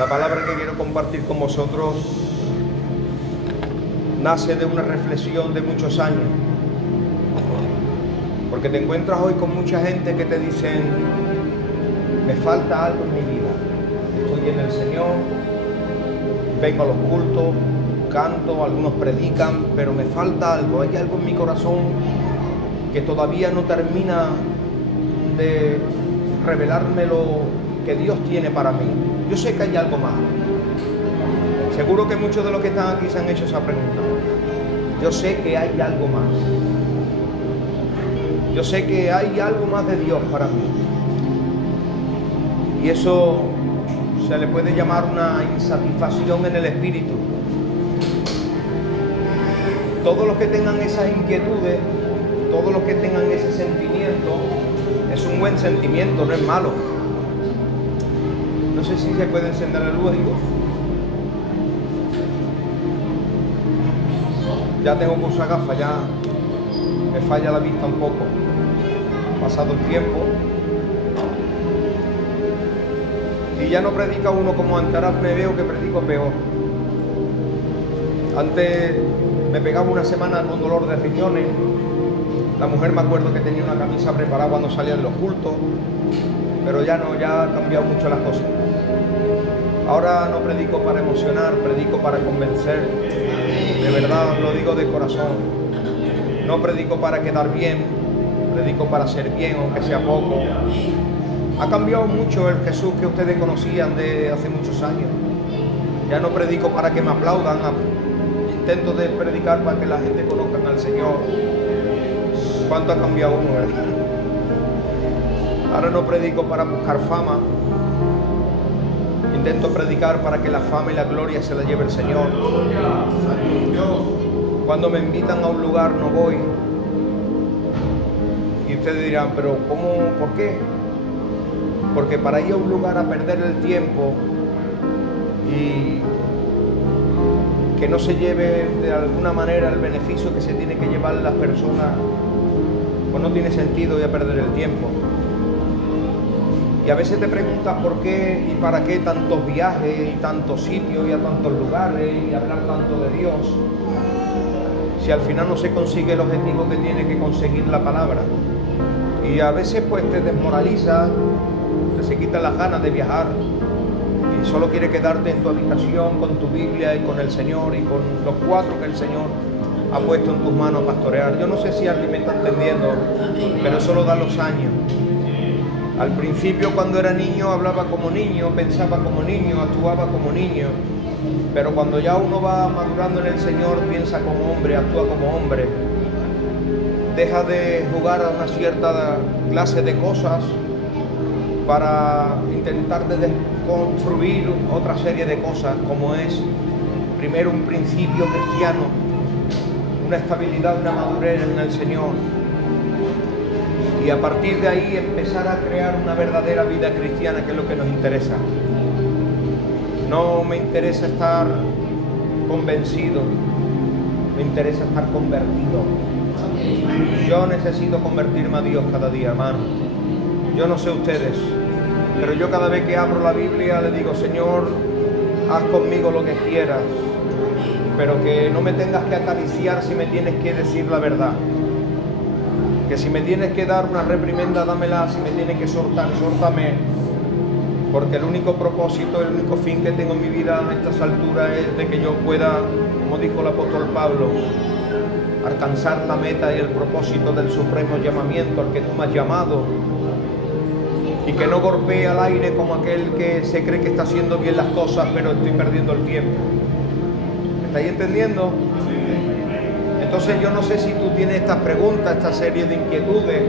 La palabra que quiero compartir con vosotros nace de una reflexión de muchos años, porque te encuentras hoy con mucha gente que te dicen: me falta algo en mi vida, estoy en el Señor, vengo a los cultos, canto, algunos predican, pero me falta algo, hay algo en mi corazón que todavía no termina de revelarme lo que Dios tiene para mí. Yo sé que hay algo más. Seguro que muchos de los que están aquí se han hecho esa pregunta. Yo sé que hay algo más. Yo sé que hay algo más de Dios para mí. Y eso se le puede llamar una insatisfacción en el espíritu. Todos los que tengan esas inquietudes, todos los que tengan ese sentimiento, es un buen sentimiento, no es malo. No sé si se puede encender la luz, digo. Ya tengo que usar gafas, ya me falla la vista un poco. Pasado el tiempo. Y ya no predica uno como antes, ahora me veo que predico peor. Antes me pegaba una semana con dolor de riñones. La mujer, me acuerdo que tenía una camisa preparada cuando salía de los cultos, pero ya no, ya han cambiado mucho las cosas. Ahora no predico para emocionar, predico para convencer. De verdad, lo digo de corazón. No predico para quedar bien, predico para ser bien, aunque sea poco. Ha cambiado mucho el Jesús que ustedes conocían de hace muchos años. Ya no predico para que me aplaudan, intento de predicar para que la gente conozca al Señor. ¿Cuánto ha cambiado uno, verdad? Ahora no predico para buscar fama. Intento predicar para que la fama y la gloria se la lleve el Señor. Cuando me invitan a un lugar no voy. Y ustedes dirán, pero ¿cómo? ¿Por qué? Porque para ir a un lugar a perder el tiempo y que no se lleve de alguna manera el beneficio que se tiene que llevar las personas, pues no tiene sentido ir a perder el tiempo. Y a veces te preguntas por qué y para qué tantos viajes y tantos sitios y a tantos lugares y hablar tanto de Dios, si al final no se consigue el objetivo que tiene que conseguir la palabra. Y a veces pues te desmoraliza, se quitan las ganas de viajar y solo quieres quedarte en tu habitación con tu Biblia y con el Señor y con los 4 que el Señor ha puesto en tus manos a pastorear. Yo no sé si alguien me está entendiendo, pero eso lo dan los años. Al principio, cuando era niño, hablaba como niño, pensaba como niño, actuaba como niño. Pero cuando ya uno va madurando en el Señor, piensa como hombre, actúa como hombre. Deja de jugar a una cierta clase de cosas para intentar de construir otra serie de cosas, como es primero un principio cristiano, una estabilidad, una madurez en el Señor. Y a partir de ahí empezar a crear una verdadera vida cristiana, que es lo que nos interesa. No me interesa estar convencido, me interesa estar convertido. Yo necesito convertirme a Dios cada día, hermano. Yo no sé ustedes, pero yo cada vez que abro la Biblia le digo: Señor, haz conmigo lo que quieras, pero que no me tengas que acariciar si me tienes que decir la verdad. Que si me tienes que dar una reprimenda, dámela. Si me tienes que soltar, sóltame. Porque el único propósito, el único fin que tengo en mi vida a estas alturas es de que yo pueda, como dijo el apóstol Pablo, alcanzar la meta y el propósito del supremo llamamiento al que tú me has llamado. Y que no golpee al aire como aquel que se cree que está haciendo bien las cosas, pero estoy perdiendo el tiempo. ¿Me estáis entendiendo? Entonces yo no sé si tú tienes estas preguntas, esta serie de inquietudes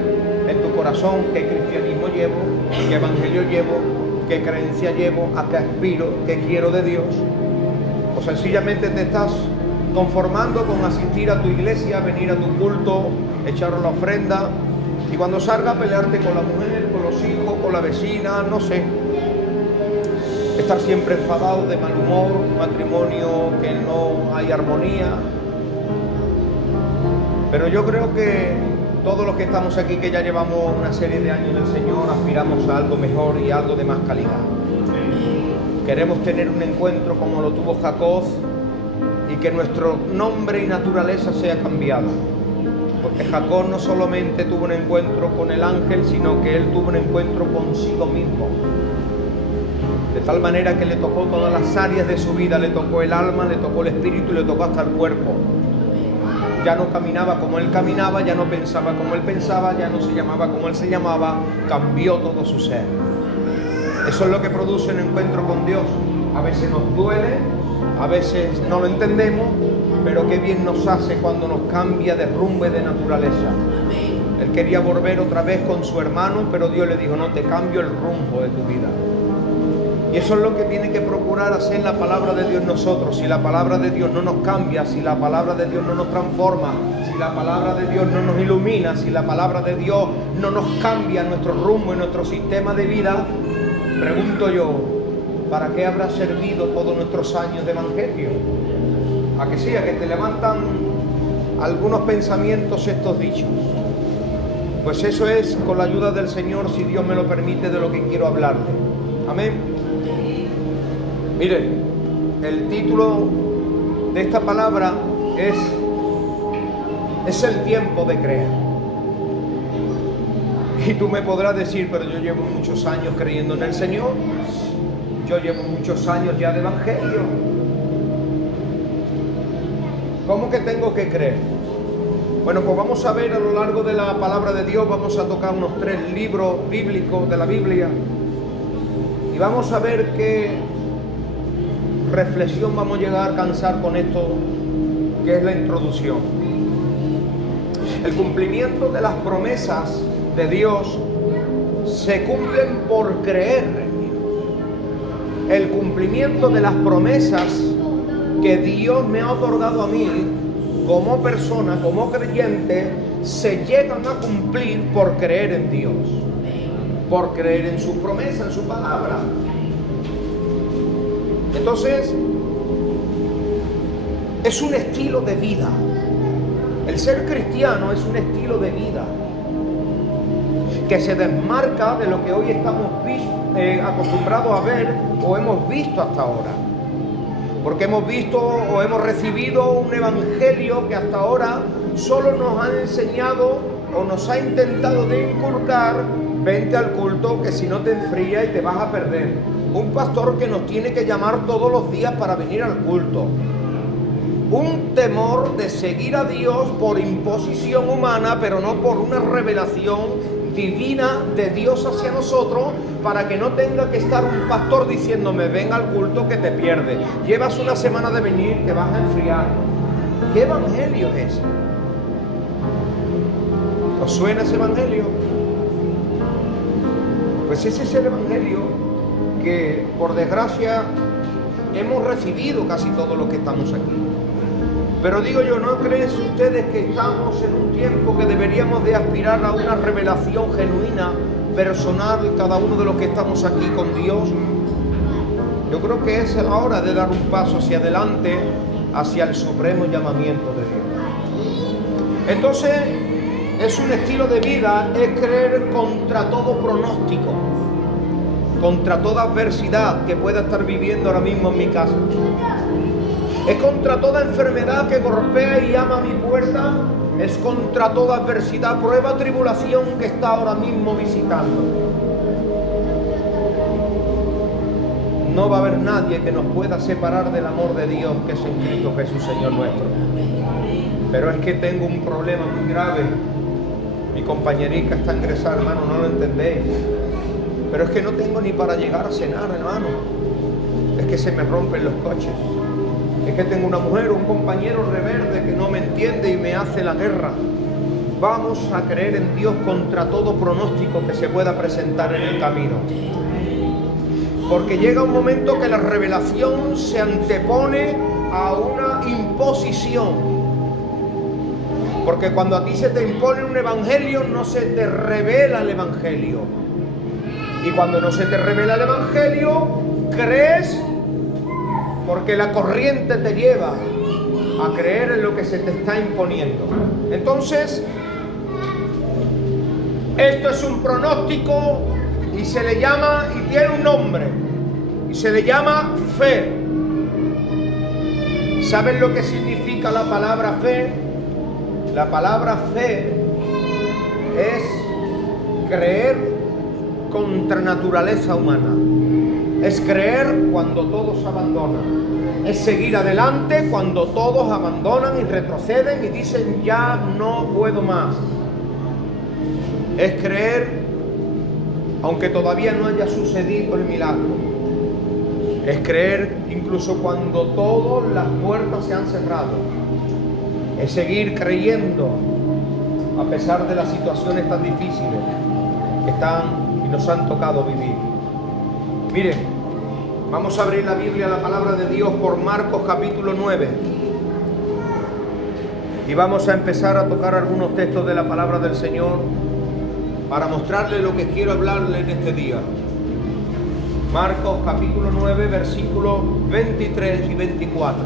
en tu corazón: ¿qué cristianismo llevo? ¿Qué evangelio llevo? ¿Qué creencia llevo? ¿A qué aspiro? ¿Qué quiero de Dios? O sencillamente te estás conformando con asistir a tu iglesia, venir a tu culto, echar la ofrenda y cuando salga pelearte con la mujer, con los hijos, con la vecina, no sé. Estar siempre enfadado, de mal humor, matrimonio que no hay armonía. Pero yo creo que todos los que estamos aquí, que ya llevamos una serie de años del Señor, aspiramos a algo mejor y algo de más calidad. Queremos tener un encuentro como lo tuvo Jacob y que nuestro nombre y naturaleza sea cambiada. Porque Jacob no solamente tuvo un encuentro con el ángel, sino que él tuvo un encuentro consigo mismo. De tal manera que le tocó todas las áreas de su vida, le tocó el alma, le tocó el espíritu y le tocó hasta el cuerpo. Ya no caminaba como él caminaba, ya no pensaba como él pensaba, ya no se llamaba como él se llamaba, cambió todo su ser. Eso es lo que produce un encuentro con Dios. A veces nos duele, a veces no lo entendemos, pero qué bien nos hace cuando nos cambia de rumbo y de naturaleza. Él quería volver otra vez con su hermano, pero Dios le dijo, no, te cambio el rumbo de tu vida. Y eso es lo que tiene que procurar hacer la palabra de Dios en nosotros. Si la palabra de Dios no nos cambia, si la palabra de Dios no nos transforma, si la palabra de Dios no nos ilumina, si la palabra de Dios no nos cambia nuestro rumbo y nuestro sistema de vida, pregunto yo, ¿para qué habrá servido todos nuestros años de evangelio? ¿A que sí? ¿A que te levantan algunos pensamientos estos dichos? Pues eso es, con la ayuda del Señor, si Dios me lo permite, de lo que quiero hablarle. Amén. Mire, el título de esta palabra es el tiempo de creer. Y tú me podrás decir, pero yo llevo muchos años creyendo en el Señor, yo llevo muchos años ya de evangelio. ¿Cómo que tengo que creer? Bueno, pues vamos a ver a lo largo de la palabra de Dios, vamos a tocar unos 3 libros bíblicos de la Biblia y vamos a ver qué reflexión vamos a llegar a alcanzar con esto, que es la introducción. El cumplimiento de las promesas de Dios se cumplen por creer en Dios. El cumplimiento de las promesas que Dios me ha otorgado a mí como persona, como creyente, se llegan a cumplir por creer en Dios, por creer en sus promesas, en su palabra. Entonces, es un estilo de vida. El ser cristiano es un estilo de vida que se desmarca de lo que hoy estamos acostumbrados a ver o hemos visto hasta ahora. Porque hemos visto o hemos recibido un evangelio que hasta ahora solo nos han enseñado o nos ha intentado de inculcar: vente al culto, que si no te enfrías y te vas a perder. Un pastor que nos tiene que llamar todos los días para venir al culto. Un temor de seguir a Dios por imposición humana, pero no por una revelación divina de Dios hacia nosotros, para que no tenga que estar un pastor diciéndome: ven al culto que te pierdes, llevas una semana de venir, te vas a enfriar. ¿Qué evangelio es ese? ¿Os suena ese evangelio? Pues ese es el evangelio que, por desgracia, hemos recibido casi todos los que estamos aquí. Pero digo yo, ¿no creen ustedes que estamos en un tiempo que deberíamos de aspirar a una revelación genuina, personal, cada uno de los que estamos aquí con Dios? Yo creo que es la hora de dar un paso hacia adelante, hacia el supremo llamamiento de Dios. Entonces, es un estilo de vida, es creer contra todo pronóstico, contra toda adversidad que pueda estar viviendo ahora mismo en mi casa. Es contra toda enfermedad que golpea y llama a mi puerta. Es contra toda adversidad, prueba, tribulación que está ahora mismo visitando. No va a haber nadie que nos pueda separar del amor de Dios, que es en Cristo Jesús, Señor nuestro. Pero es que tengo un problema muy grave. Mi compañerita está ingresada, hermano, no lo entendéis. Pero es que no tengo ni para llegar a cenar, hermano. Es que se me rompen los coches. Es que tengo una mujer o un compañero reverde que no me entiende y me hace la guerra. Vamos a creer en Dios contra todo pronóstico que se pueda presentar en el camino. Porque llega un momento que la revelación se antepone a una imposición. Porque cuando a ti se te impone un evangelio, no se te revela el evangelio. Y cuando no se te revela el evangelio, crees porque la corriente te lleva a creer en lo que se te está imponiendo. Entonces, esto es un pronóstico y se le llama y tiene un nombre. y se le llama fe. ¿Saben lo que significa la palabra fe? La palabra fe es creer contra naturaleza humana. Es creer cuando todos abandonan. Es seguir adelante cuando todos abandonan y retroceden y dicen ya no puedo más. Es creer aunque todavía no haya sucedido el milagro. Es creer incluso cuando todas las puertas se han cerrado. Es seguir creyendo a pesar de las situaciones tan difíciles que nos han tocado vivir. Miren, vamos a abrir la Biblia, la palabra de Dios, por Marcos capítulo 9. Y vamos a empezar a tocar algunos textos de la palabra del Señor para mostrarle lo que quiero hablarle en este día. Marcos capítulo 9, versículos 23 y 24.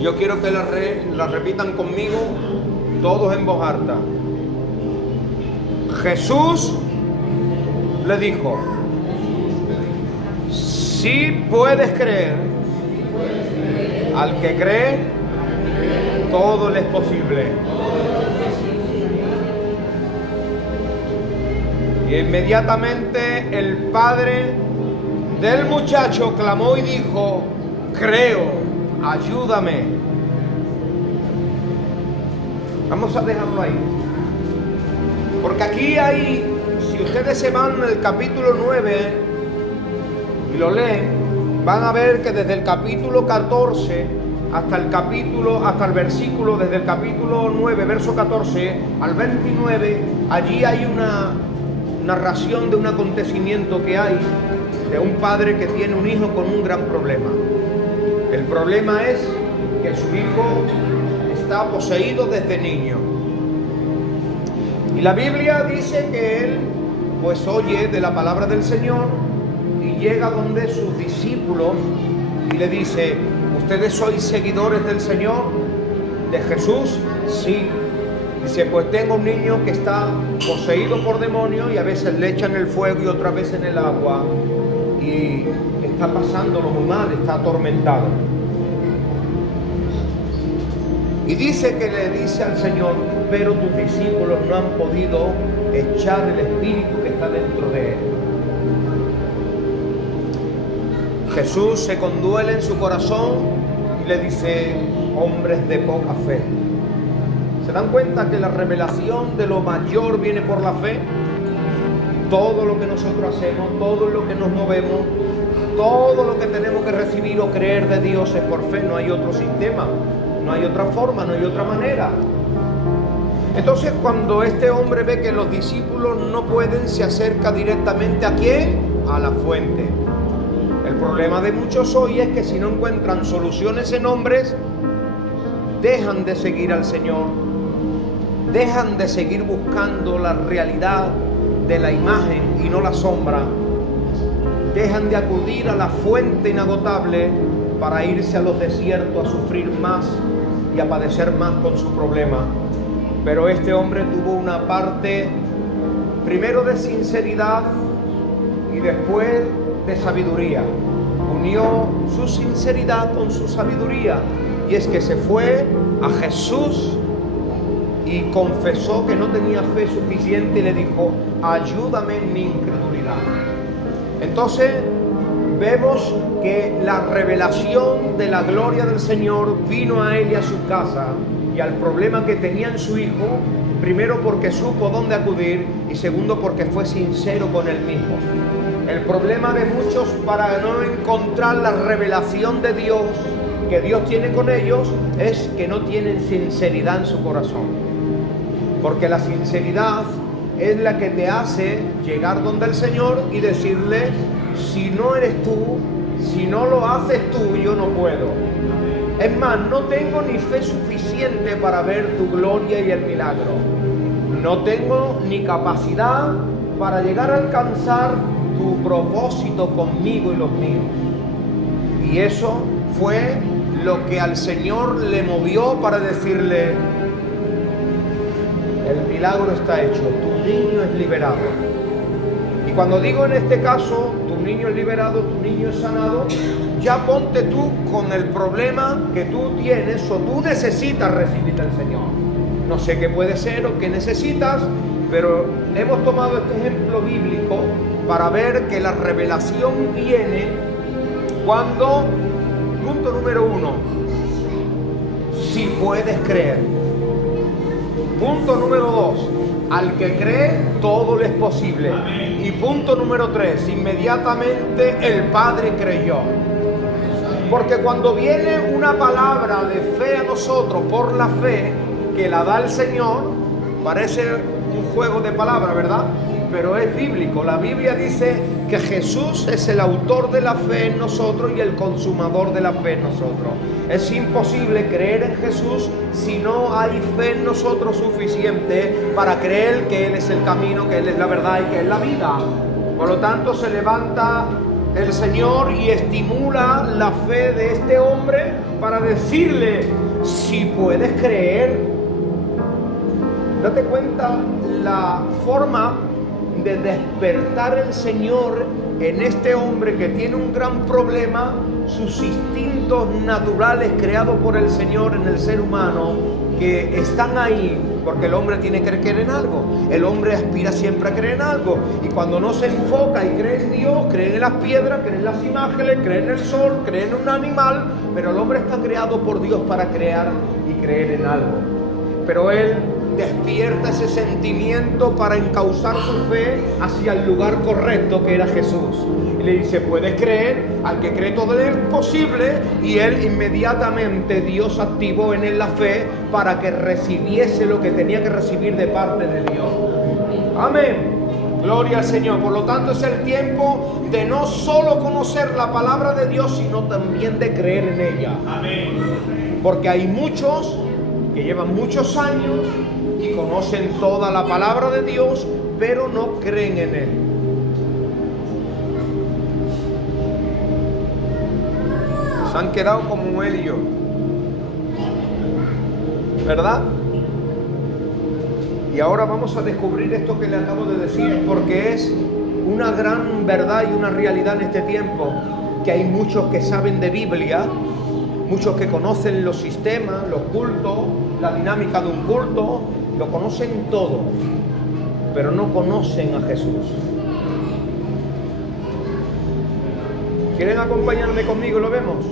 Yo quiero que la repitan conmigo, todos en voz alta. Jesús le dijo: si puedes creer, al que cree, todo le es posible. Y inmediatamente el padre del muchacho clamó y dijo: creo, ayúdame. Vamos a dejarlo ahí, porque aquí hay, si ustedes se van al capítulo 9 y lo leen, van a ver que desde el capítulo 14 hasta el versículo, desde el capítulo 9, verso 14 al 29, allí hay una narración de un acontecimiento que hay, de un padre que tiene un hijo con un gran problema. El problema es que su hijo está poseído desde niño. Y la Biblia dice que él pues oye de la palabra del Señor y llega donde sus discípulos y le dice: ¿ustedes sois seguidores del Señor, de Jesús? Sí. Dice: pues tengo un niño que está poseído por demonios y a veces le echan el fuego y otra vez en el agua y está pasándolo muy mal, está atormentado. Y dice que le dice al Señor: pero tus discípulos no han podido echar el espíritu que está dentro de él. Jesús se conduele en su corazón y le dice: hombres de poca fe. ¿Se dan cuenta que la revelación de lo mayor viene por la fe? Todo lo que nosotros hacemos, todo lo que nos movemos, todo lo que tenemos que recibir o creer de Dios es por fe. No hay otro sistema, no hay otra forma, no hay otra manera. Entonces, cuando este hombre ve que los discípulos no pueden, se acerca directamente ¿a quién? A la fuente. El problema de muchos hoy es que si no encuentran soluciones en hombres, dejan de seguir al Señor, dejan de seguir buscando la realidad de la imagen y no la sombra, dejan de acudir a la fuente inagotable para irse a los desiertos a sufrir más y a padecer más con su problema. Pero este hombre tuvo una parte primero de sinceridad y después de sabiduría. Unió su sinceridad con su sabiduría, y es que se fue a Jesús y confesó que no tenía fe suficiente y le dijo: ayúdame en mi incredulidad. Entonces vemos que la revelación de la gloria del Señor vino a él y a su casa y al problema que tenía en su hijo, primero porque supo dónde acudir y segundo porque fue sincero con él mismo. El problema de muchos para no encontrar la revelación de Dios que Dios tiene con ellos es que no tienen sinceridad en su corazón. Porque la sinceridad es la que te hace llegar donde el Señor y decirle: si no eres tú, si no lo haces tú, yo no puedo. Es más, no tengo ni fe suficiente para ver tu gloria y el milagro. No tengo ni capacidad para llegar a alcanzar tu propósito conmigo y los míos. Y eso fue lo que al Señor le movió para decirle: el milagro está hecho, tu niño es liberado. cuando digo en este caso, tu niño es liberado, tu niño es sanado, ya ponte tú con el problema que tú tienes o tú necesitas recibir del Señor. No sé qué puede ser o qué necesitas, pero hemos tomado este ejemplo bíblico para ver que la revelación viene cuando, punto número 1, si puedes creer. Punto número 2, al que cree todo le es posible. Y punto número 3, inmediatamente el Padre creyó. Porque cuando viene una palabra de fe a nosotros por la fe que la da el Señor, parece un juego de palabras, ¿verdad? Pero es bíblico. La Biblia dice que Jesús es el autor de la fe en nosotros y el consumador de la fe en nosotros. Es imposible creer en Jesús si no hay fe en nosotros suficiente para creer que Él es el camino, que Él es la verdad y que es la vida. Por lo tanto, se levanta el Señor y estimula la fe de este hombre para decirle, si puedes creer. Date cuenta la forma de despertar el Señor en este hombre que tiene un gran problema, sus instintos naturales creados por el Señor en el ser humano, que están ahí, porque el hombre tiene que creer en algo, el hombre aspira siempre a creer en algo, y cuando no se enfoca y cree en Dios, cree en las piedras, cree en las imágenes, cree en el sol, cree en un animal, pero el hombre está creado por Dios para crear y creer en algo. Pero él despierta ese sentimiento para encauzar su fe hacia el lugar correcto, que era Jesús. Y le dice, puedes creer, al que cree todo es posible. Y él inmediatamente, Dios activó en él la fe para que recibiese lo que tenía que recibir de parte de Dios. Amén. Gloria al Señor. Por lo tanto, es el tiempo de no solo conocer la palabra de Dios, sino también de creer en ella. Amén. Porque hay muchos que llevan muchos años y conocen toda la palabra de Dios, pero no creen en Él. Se han quedado como él y yo, ¿verdad? Y ahora vamos a descubrir esto que le acabo de decir, porque es una gran verdad y una realidad en este tiempo, que hay muchos que saben de Biblia, muchos que conocen los sistemas, los cultos, la dinámica de un culto, lo conocen todo, pero no conocen a Jesús. ¿Quieren acompañarme conmigo? ¿Lo vemos?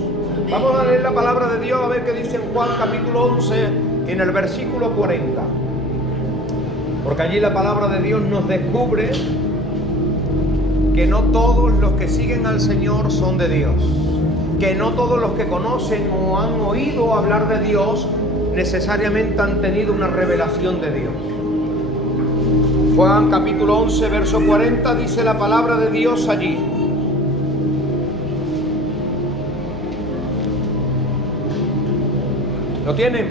Vamos a leer la palabra de Dios, a ver qué dice en Juan capítulo 11, en el versículo 40. Porque allí la palabra de Dios nos descubre que no todos los que siguen al Señor son de Dios, que no todos los que conocen o han oído hablar de Dios necesariamente han tenido una revelación de Dios. Juan capítulo 11, verso 40, dice la palabra de Dios allí. ¿Lo tienen?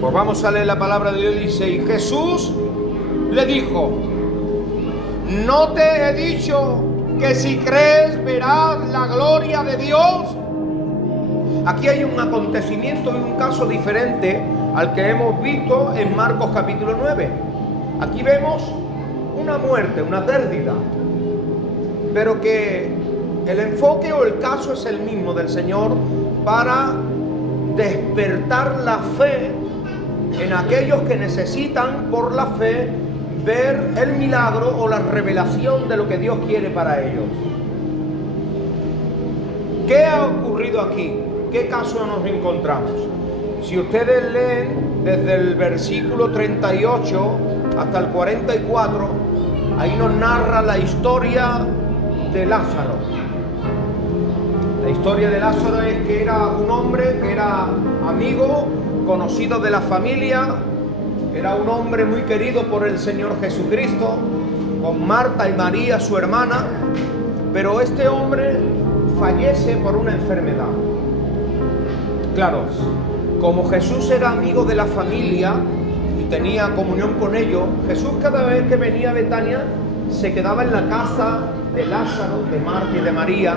Pues vamos a leer la palabra de Dios. Dice, y Jesús le dijo, ¿no te he dicho que si crees verás la gloria de Dios? Aquí hay un acontecimiento y un caso diferente al que hemos visto en Marcos capítulo 9. Aquí vemos una muerte, una pérdida, pero que el enfoque o el caso es el mismo del Señor para despertar la fe en aquellos que necesitan por la fe ver el milagro o la revelación de lo que Dios quiere para ellos. ¿Qué ha ocurrido aquí? ¿Qué caso nos encontramos? Si ustedes leen desde el versículo 38 hasta el 44, ahí nos narra la historia de Lázaro. La historia de Lázaro es que era un hombre que era amigo, conocido de la familia, era un hombre muy querido por el Señor Jesucristo, con Marta y María, su hermana, pero este hombre fallece por una enfermedad. Claro, como Jesús era amigo de la familia y tenía comunión con ellos, Jesús cada vez que venía a Betania se quedaba en la casa de Lázaro, de Marta y de María,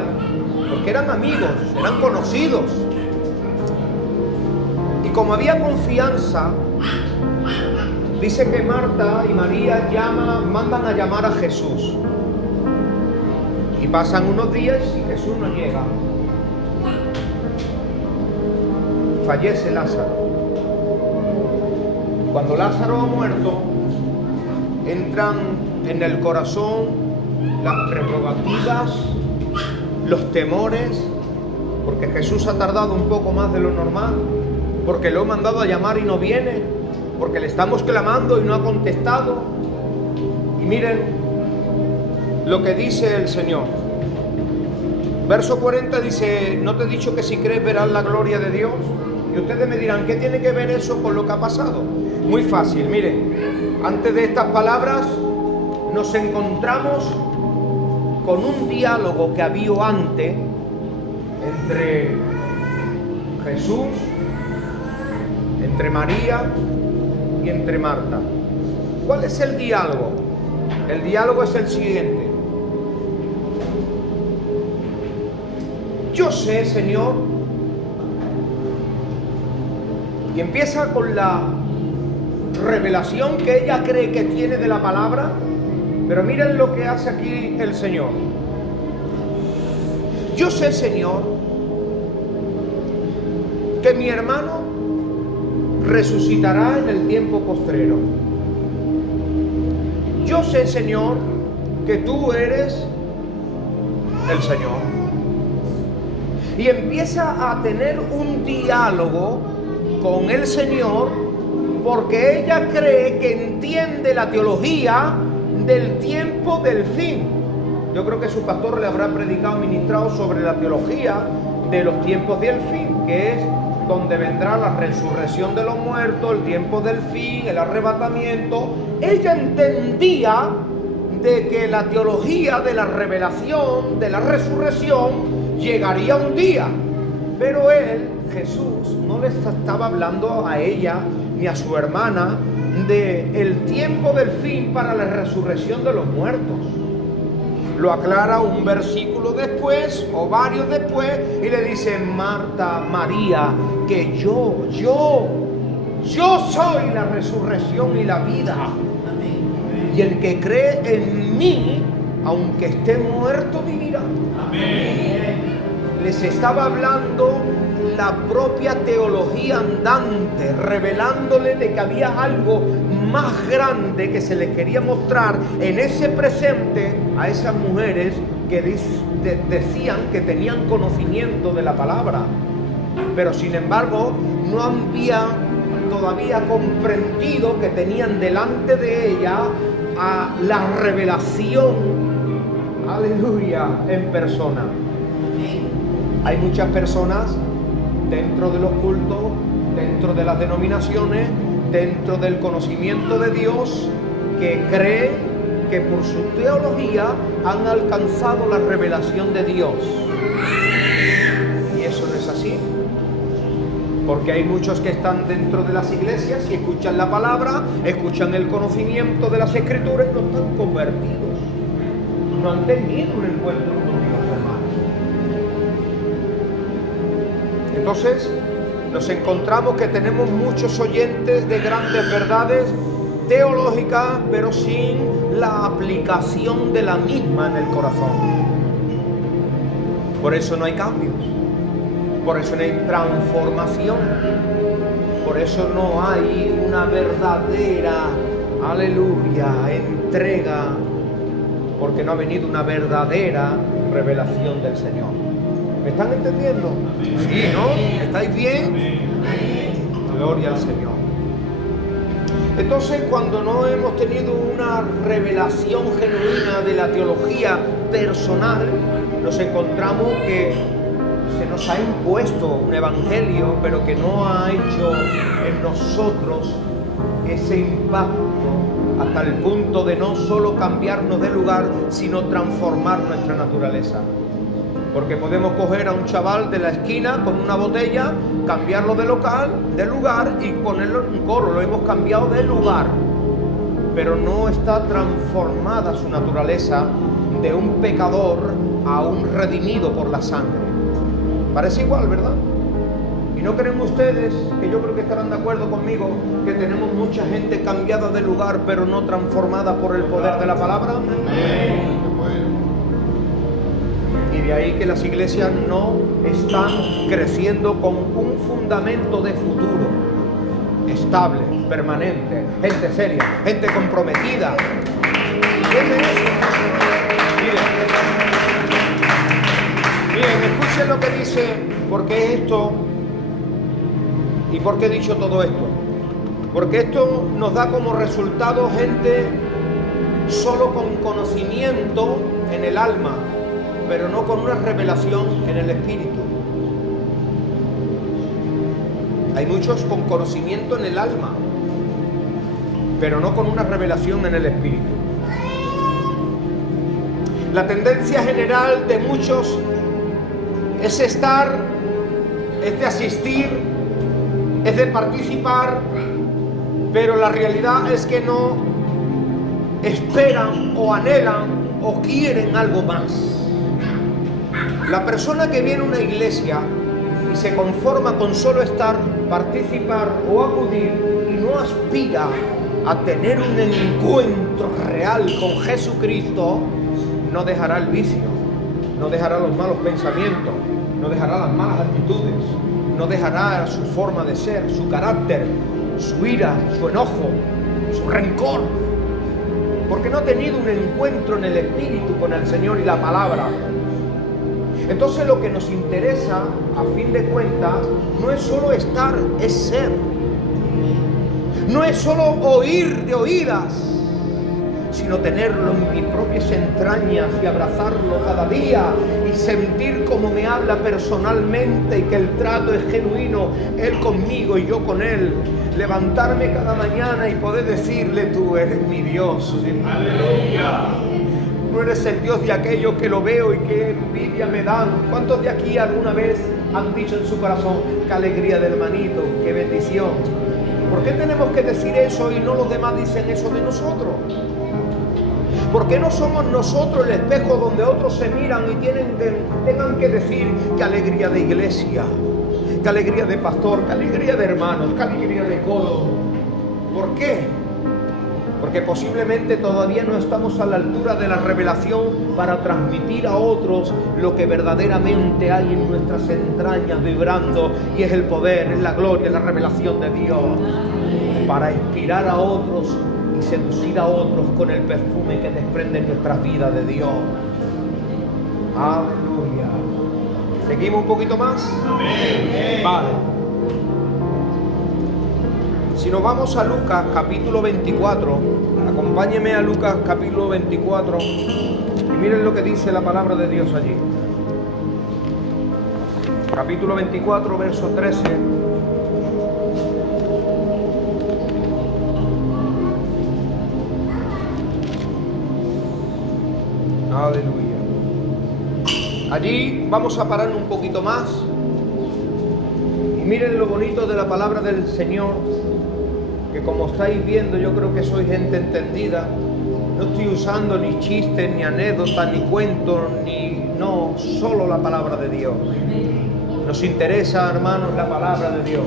porque eran amigos, eran conocidos. Y como había confianza, Dice que Marta y María mandan a llamar a Jesús. Y pasan unos días y Jesús no llega. Fallece Lázaro. Cuando Lázaro ha muerto, entran en el corazón las prerrogativas, los temores, porque Jesús ha tardado un poco más de lo normal, porque lo he mandado a llamar y no viene, porque le estamos clamando y no ha contestado. Y miren lo que dice el Señor. Verso 40 dice: ¿no te he dicho que si crees verás la gloria de Dios? Y ustedes me dirán, ¿qué tiene que ver eso con lo que ha pasado? Muy fácil, miren, antes de estas palabras nos encontramos con un diálogo que había antes entre Jesús, entre María y entre Marta. ¿Cuál es el diálogo? El diálogo es el siguiente: yo sé, Señor, y empieza con la revelación que ella cree que tiene de la palabra, pero miren lo que hace aquí el Señor. Yo sé, Señor, que mi hermano resucitará en el tiempo postrero. Yo sé, Señor, que tú eres el Señor. Y empieza a tener un diálogo con el Señor, porque ella cree que entiende la teología del tiempo del fin. Yo creo que su pastor le habrá predicado, ministrado sobre la teología de los tiempos del fin, que es donde vendrá la resurrección de los muertos, el tiempo del fin, el arrebatamiento. Ella entendía de que la teología de la revelación, de la resurrección, llegaría un día. Pero él, Jesús, no le estaba hablando a ella ni a su hermana del tiempo del fin para la resurrección de los muertos. Lo aclara un versículo después o varios después y le dice: Marta, María, que yo soy la resurrección y la vida. Y el que cree en mí, aunque esté muerto, vivirá. Les estaba hablando la propia teología andante, revelándole de que había algo más grande que se les quería mostrar en ese presente a esas mujeres que decían que tenían conocimiento de la palabra, pero sin embargo no habían todavía comprendido que tenían delante de ella a la revelación, aleluya, en persona. Hay muchas personas dentro de los cultos, dentro de las denominaciones, dentro del conocimiento de Dios, que creen que por su teología han alcanzado la revelación de Dios. Y eso no es así, porque hay muchos que están dentro de las iglesias y escuchan la palabra, escuchan el conocimiento de las escrituras y no están convertidos, no han tenido un encuentro con Dios, hermanos. Entonces nos encontramos que tenemos muchos oyentes de grandes verdades teológicas, pero sin la aplicación de la misma en el corazón. Por eso no hay cambios, por eso no hay transformación, por eso no hay una verdadera, aleluya, entrega, porque no ha venido una verdadera revelación del Señor. ¿Me están entendiendo? Sí, ¿no? ¿Estáis bien? Gloria al Señor. Entonces, cuando no hemos tenido una revelación genuina de la teología personal, nos encontramos que se nos ha impuesto un evangelio, pero que no ha hecho en nosotros ese impacto hasta el punto de no solo cambiarnos de lugar, sino transformar nuestra naturaleza. Porque podemos coger a un chaval de la esquina con una botella, cambiarlo de lugar y ponerlo en un coro. Lo hemos cambiado de lugar, pero no está transformada su naturaleza de un pecador a un redimido por la sangre. Parece igual, ¿verdad? Y ¿No creen ustedes, que yo creo que estarán de acuerdo conmigo, que tenemos mucha gente cambiada de lugar pero no transformada por el poder de la palabra? Y de ahí que las iglesias no están creciendo con un fundamento de futuro estable, permanente, gente seria, gente comprometida. ¿Entienden eso? Miren, escuchen lo que dice, ¿por qué esto? ¿Y por qué he dicho todo esto? Porque esto nos da como resultado gente solo con conocimiento en el alma, pero no con una revelación en el espíritu. Hay muchos con conocimiento en el alma, pero no con una revelación en el espíritu. La tendencia general de muchos es de asistir, es de participar, pero la realidad es que no esperan o anhelan o quieren algo más. La persona que viene a una iglesia y se conforma con solo estar, participar o acudir y no aspira a tener un encuentro real con Jesucristo, no dejará el vicio, no dejará los malos pensamientos, no dejará las malas actitudes, no dejará su forma de ser, su carácter, su ira, su enojo, su rencor, porque no ha tenido un encuentro en el espíritu con el Señor y la palabra. Entonces lo que nos interesa, a fin de cuentas, no es solo estar, es ser. No es solo oír de oídas, sino tenerlo en mis propias entrañas y abrazarlo cada día y sentir cómo me habla personalmente y que el trato es genuino, Él conmigo y yo con Él. Levantarme cada mañana y poder decirle: tú eres mi Dios. ¡Aleluya! No eres el Dios de aquellos que lo veo y que envidia me dan. ¿Cuántos de aquí alguna vez han dicho en su corazón: qué alegría del hermanito, qué bendición? ¿Por qué tenemos que decir eso y no los demás dicen eso de nosotros? ¿Por qué no somos nosotros el espejo donde otros se miran y tengan que decir: qué alegría de iglesia, qué alegría de pastor, qué alegría de hermanos, qué alegría de coro? ¿Por qué? Porque posiblemente todavía no estamos a la altura de la revelación para transmitir a otros lo que verdaderamente hay en nuestras entrañas vibrando, y es el poder, es la gloria, es la revelación de Dios, para inspirar a otros y seducir a otros con el perfume que desprende en nuestras vidas de Dios. Aleluya. ¿Seguimos un poquito más? Amén. Vale. Si nos vamos a Lucas capítulo 24, acompáñeme a Lucas capítulo 24 y miren lo que dice la palabra de Dios allí. Capítulo 24, verso 13. Aleluya. Allí vamos a parar un poquito más y miren lo bonito de la palabra del Señor, que como estáis viendo, yo creo que sois gente entendida. No estoy usando ni chistes, ni anécdotas, ni cuentos, no, solo la palabra de Dios. Nos interesa, hermanos, la palabra de Dios,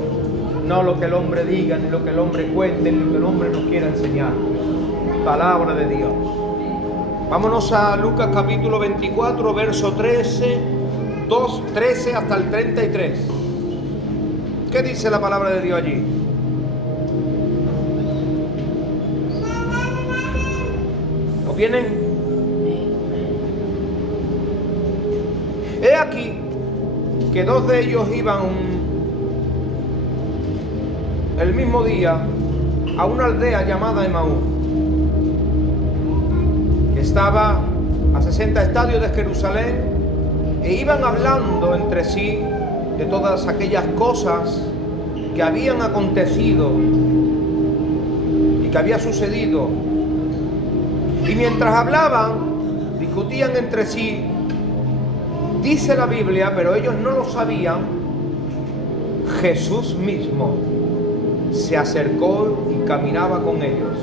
no lo que el hombre diga, ni lo que el hombre cuente, ni lo que el hombre nos quiera enseñar. Palabra de Dios. Vámonos a Lucas capítulo 24, verso 13 hasta el 33. ¿Qué dice la palabra de Dios allí? ¿Lo tienen? He aquí que dos de ellos iban el mismo día a una aldea llamada Emaús, que estaba a 60 estadios de Jerusalén, e iban hablando entre sí de todas aquellas cosas que habían acontecido y que había sucedido. Y mientras hablaban, discutían entre sí. Dice la Biblia, pero ellos no lo sabían, Jesús mismo se acercó y caminaba con ellos.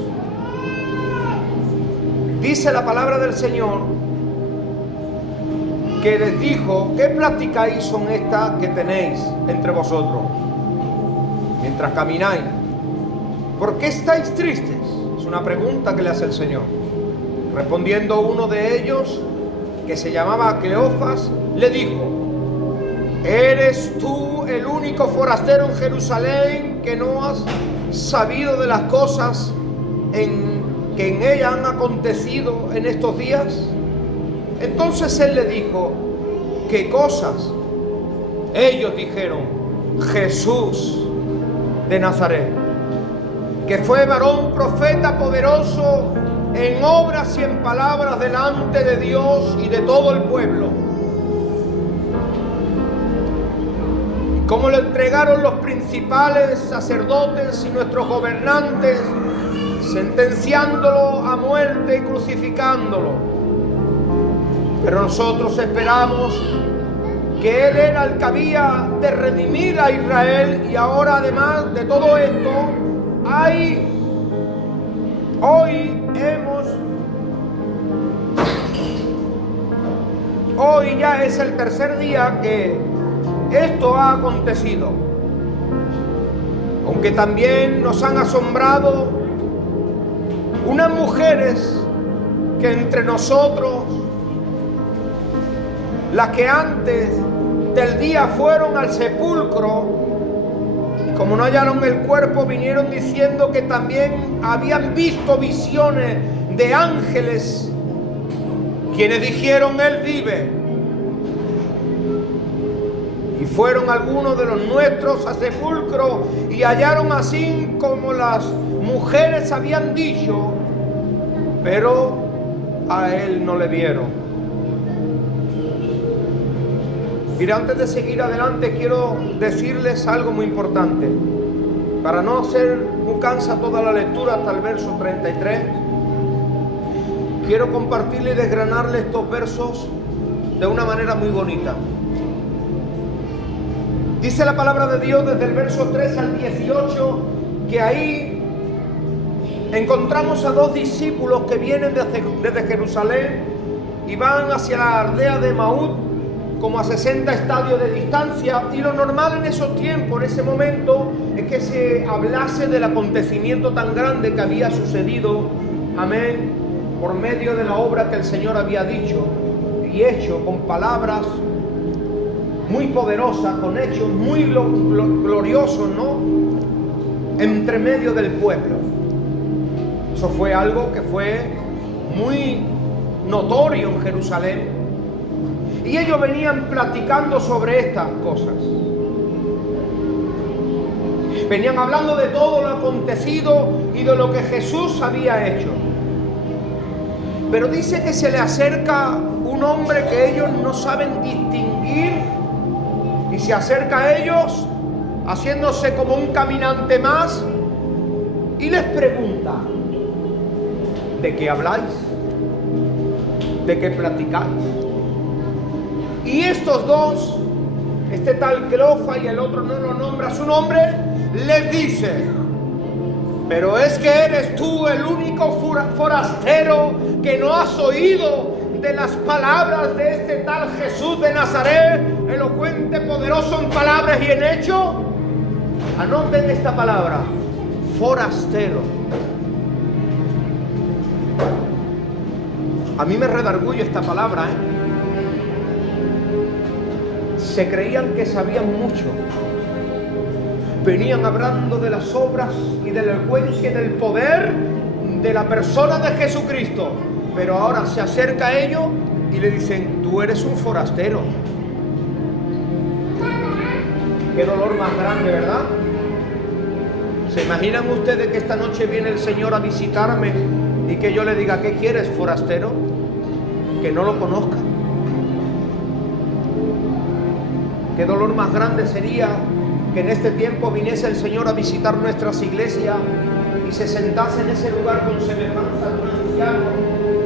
Dice la palabra del Señor que les dijo: ¿qué prácticas son estas que tenéis entre vosotros mientras camináis? ¿Por qué estáis tristes? Es una pregunta que le hace el Señor. Respondiendo uno de ellos, que se llamaba Cleofas, le dijo: ¿eres tú el único forastero en Jerusalén que no has sabido de las cosas que en ella han acontecido en estos días? Entonces él le dijo: ¿qué cosas? Ellos dijeron: Jesús de Nazaret, que fue varón profeta poderoso en obras y en palabras delante de Dios y de todo el pueblo. Como lo entregaron los principales sacerdotes y nuestros gobernantes, sentenciándolo a muerte y crucificándolo. Pero nosotros esperamos que Él era el que había de redimir a Israel, y ahora, además de todo esto, hoy ya es el tercer día que esto ha acontecido. Aunque también nos han asombrado unas mujeres que entre nosotros, las que antes del día fueron al sepulcro, como no hallaron el cuerpo, vinieron diciendo que también habían visto visiones de ángeles, quienes dijeron: Él vive. Y fueron algunos de los nuestros al sepulcro y hallaron así como las mujeres habían dicho, pero a Él no le vieron. Mira, antes de seguir adelante, quiero decirles algo muy importante. Para no hacer muy cansa toda la lectura hasta el verso 33, quiero compartirle y desgranarle estos versos de una manera muy bonita. Dice la palabra de Dios desde el verso 3 al 18, que ahí encontramos a dos discípulos que vienen desde Jerusalén y van hacia la aldea de Emaús, como a 60 estadios de distancia, y lo normal en esos tiempos, en ese momento, es que se hablase del acontecimiento tan grande que había sucedido, amén, por medio de la obra que el Señor había dicho y hecho, con palabras muy poderosas, con hechos muy gloriosos, ¿no?, entre medio del pueblo. Eso fue algo que fue muy notorio en Jerusalén. Y ellos venían platicando sobre estas cosas. Venían hablando de todo lo acontecido y de lo que Jesús había hecho. Pero dice que se le acerca un hombre que ellos no saben distinguir, y se acerca a ellos haciéndose como un caminante más y les pregunta: ¿de qué habláis? ¿De qué platicáis? Y estos dos, este tal Cleofas y el otro no lo nombra su nombre, les dice: pero es que eres tú el único forastero que no has oído de las palabras de este tal Jesús de Nazaret, elocuente, poderoso en palabras y en hecho. Anoten esta palabra: forastero. A mí me redarguye esta palabra, Se creían que sabían mucho. Venían hablando de las obras y de la elocuencia y del poder de la persona de Jesucristo. Pero ahora se acerca a ellos y le dicen: tú eres un forastero. Qué dolor más grande, ¿verdad? ¿Se imaginan ustedes que esta noche viene el Señor a visitarme y que yo le diga: ¿qué quieres, forastero? Que no lo conozca. Qué dolor más grande sería que en este tiempo viniese el Señor a visitar nuestras iglesias y se sentase en ese lugar con semejanza de un anciano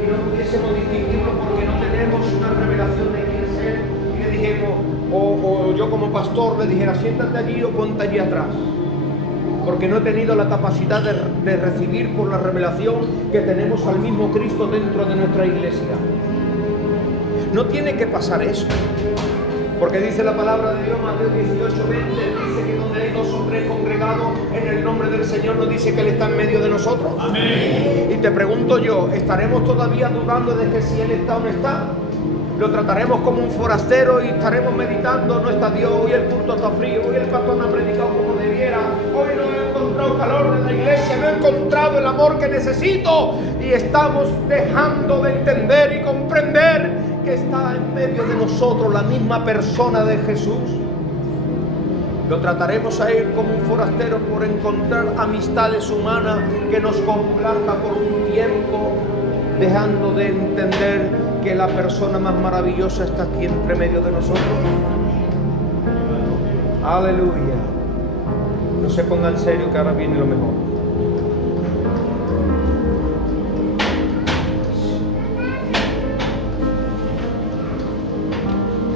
y no pudiésemos distinguirlo porque no tenemos una revelación de quién es Él, y le dijéramos, o yo como pastor le dijera: siéntate allí o ponte allí atrás, porque no he tenido la capacidad de recibir por la revelación que tenemos al mismo Cristo dentro de nuestra iglesia. No tiene que pasar eso. Porque dice la palabra de Dios, Mateo 18:20, dice que donde hay 2 o 3 congregados en el nombre del Señor, nos dice que Él está en medio de nosotros. Amén. Y te pregunto yo, ¿estaremos todavía dudando de que si Él está o no está? ¿Lo trataremos como un forastero y estaremos meditando? No está Dios, hoy el culto está frío, hoy el pastor no ha predicado como debiera, hoy no he encontrado calor en la iglesia, no he encontrado el amor que necesito, y estamos dejando de entender y comprender que está en medio de nosotros la misma persona de Jesús. Lo trataremos a Él como un forastero por encontrar amistades humanas que nos complazca por un tiempo, dejando de entender que la persona más maravillosa está aquí entre medio de nosotros. Aleluya. No se pongan serio, que ahora viene lo mejor.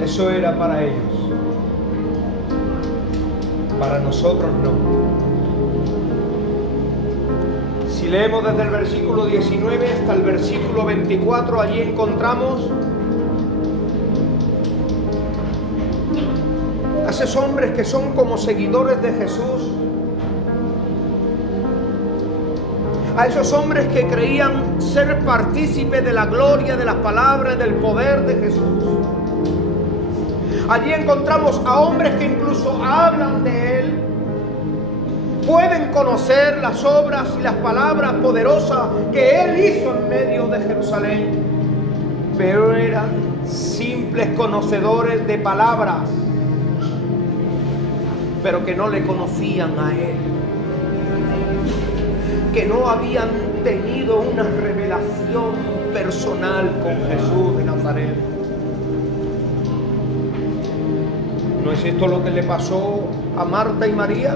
Eso era para ellos. Para nosotros no. Si leemos desde el versículo 19 hasta el versículo 24, allí encontramos a esos hombres que son como seguidores de Jesús, a esos hombres que creían ser partícipes de la gloria, de las palabras, del poder de Jesús. Allí encontramos a hombres que incluso hablan de Él, pueden conocer las obras y las palabras poderosas que Él hizo en medio de Jerusalén, pero eran simples conocedores de palabras, pero que no le conocían a Él, que no habían tenido una revelación personal con Jesús de Nazaret. ¿No es esto lo que le pasó a Marta y María?